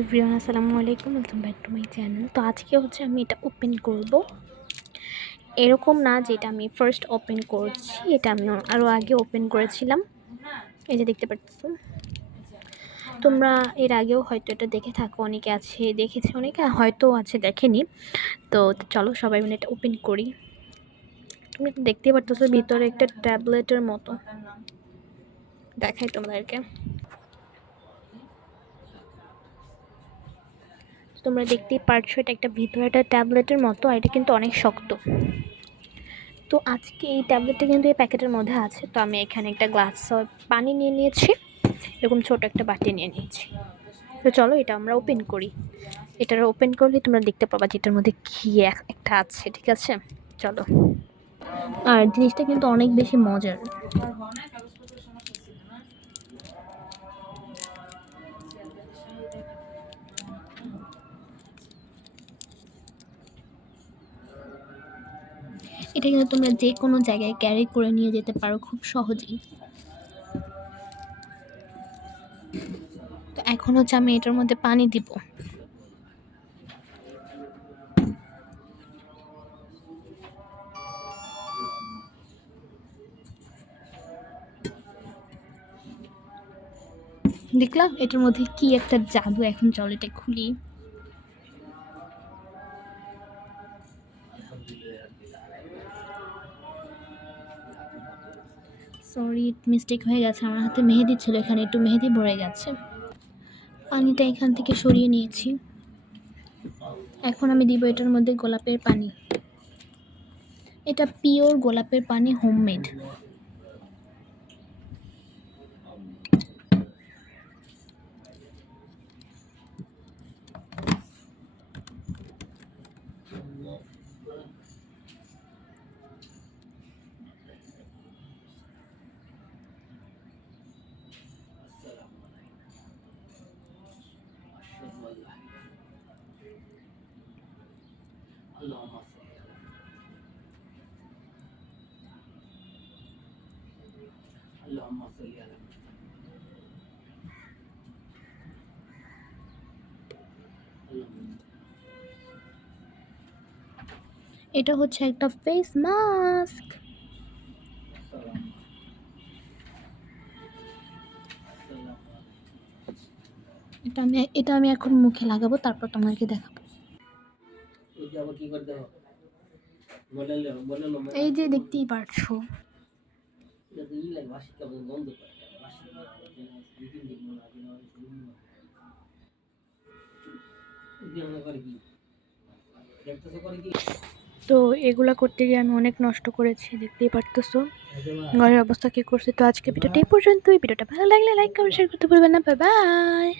Everyone, আসসালামু আলাইকুম। Welcome back to my channel তো আজকে হচ্ছে আমি এটা ওপেন করব। এরকম না যেটা আমি ফার্স্ট ওপেন করছি, এটা আমি আরও আগে ওপেন করেছিলাম। এই যে দেখতে পাচ্ছ। তোমরা এর আগেও হয়তো এটা দেখে থাকো, অনেকে আছে, দেখেছে, অনেকে হয়তো আছে, দেখেনি। তো চলো সবাই মিলে এটা ওপেন করি। তুমি তো দেখতেই পারতেছো ভিতরে একটা ট্যাবলেটের মতো। দেখাই তোমাদেরকে। তোমরা দেখতেই পারছ, এটা একটা ভিতরে একটা ট্যাবলেটের মতো আর এটা কিন্তু অনেক শক্ত। তো আজকে এই ট্যাবলেটটা কিন্তু এই প্যাকেটের মধ্যে আছে, তো আমি এখানে একটা গ্লাস পানি নিয়ে নিয়েছি, এরকম ছোট একটা বাটি নিয়ে নিয়েছি। তো চলো এটা আমরা ওপেন করি। এটা ওপেন করলে তোমরা দেখতে পাবা যেটার মধ্যে কী একটা আছে, ঠিক আছে? চলো। আর জিনিসটা কিন্তু অনেক বেশি মজার। এটা কিন্তু তোমরা যে কোনো জায়গায় ক্যারি করে নিয়ে যেতে পারো খুব সহজেই। তো এখন হচ্ছে আমি এটার মধ্যে পানি দিব। দেখলাম এটার মধ্যে কি একটা জাদু এখন চল, এটা খুলি। সরি মিস্টেক হয়ে গেছে। আমার হাতে মেহেদি ছিল এখানে, একটু মেহেদি ভরে গেছে। পানিটা এখান থেকে সরিয়ে নিয়েছি। এখন আমি দিব এটার মধ্যে গোলাপের পানি। এটা পিওর গোলাপের পানি হোমমেড اللهم صل اللهم صل على এটা হচ্ছে একটা ফেস মাস্ক এটা আমি এটা আমি এখন মুখে লাগাবো তারপর তোমাকে দেখাবো এই যে দেখতেই পারছ। তো এগুলা করতে গিয়ে আমি অনেক নষ্ট করেছি দেখতেই পারতেছো। ঘরের অবস্থা কি করছি তো আজকে ভিডিওটা এই পর্যন্তই। ভিডিওটা ভালো লাগলে লাইক কমেন্ট শেয়ার করতে ভুলবেন না। Bye bye